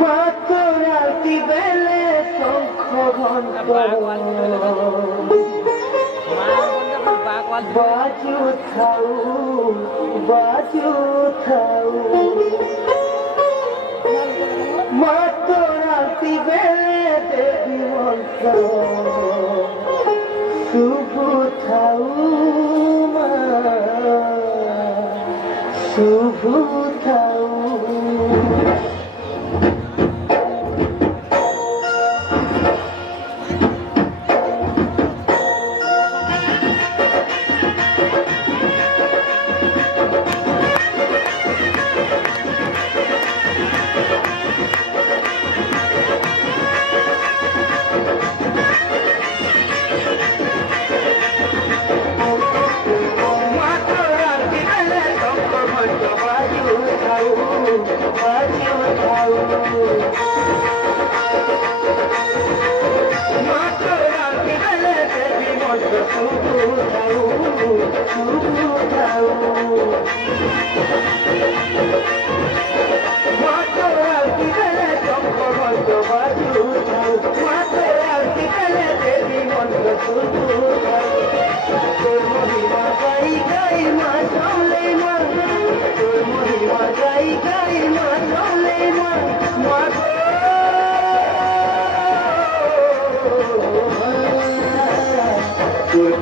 মাত্র রাতি বেলে শঙ্খ ঘন্ট বাজু থাউ বাজু থাউ মাত্র রাতি বেলে দেবী মন্ত্র শুভ থাউ মা শুভ থাউ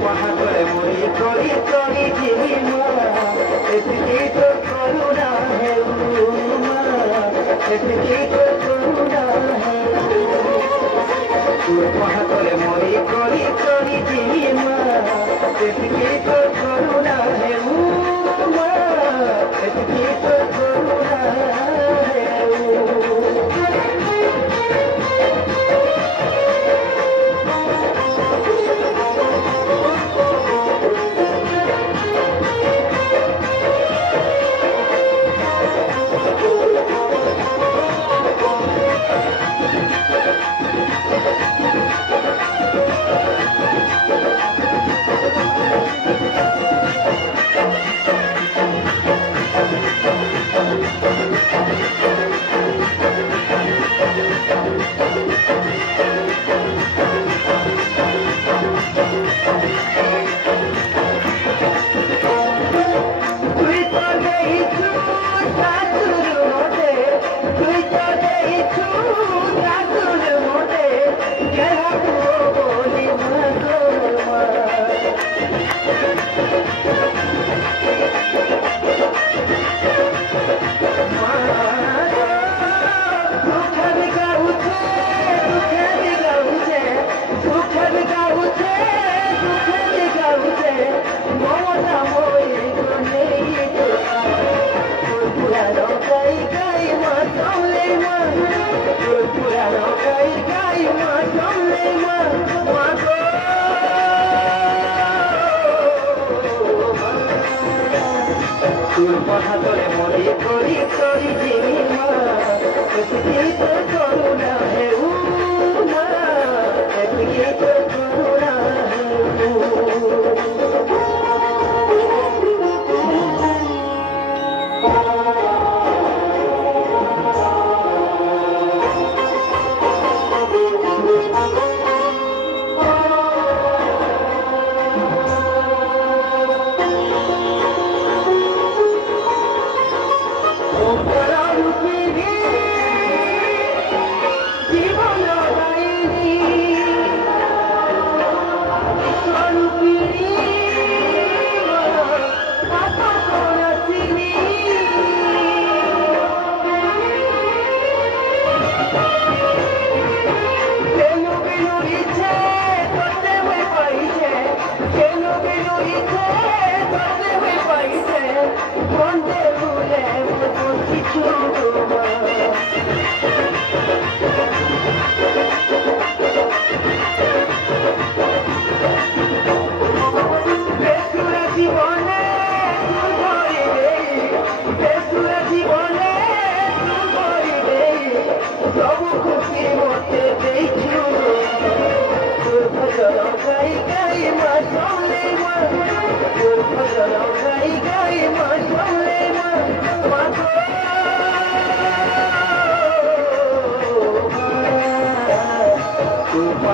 মহাতলে মরি করি করি জিমা এদিকে তো করুণা হে মা এদিকে তো করুণা হে মহাতলে মরি করি করি জিমা এদিকে তো করুণা হে মা এদিকে তো করুণা হে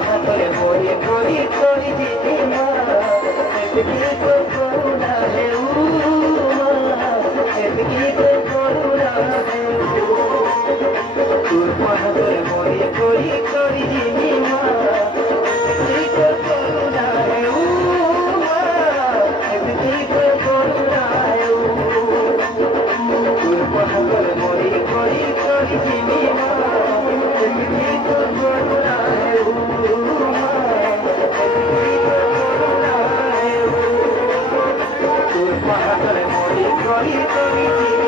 হাতরে মরি করি করি জিমা এতকি তো করুণা হে উমা এতকি তো করুণা হে তোর হাতরে মরি করি করি জিমা এতকি তো করুণা হে উমা এতকি তো করুণা হে তোর হাতরে মরি করি করি জিমা এতকি তো করুণা হে Kori kori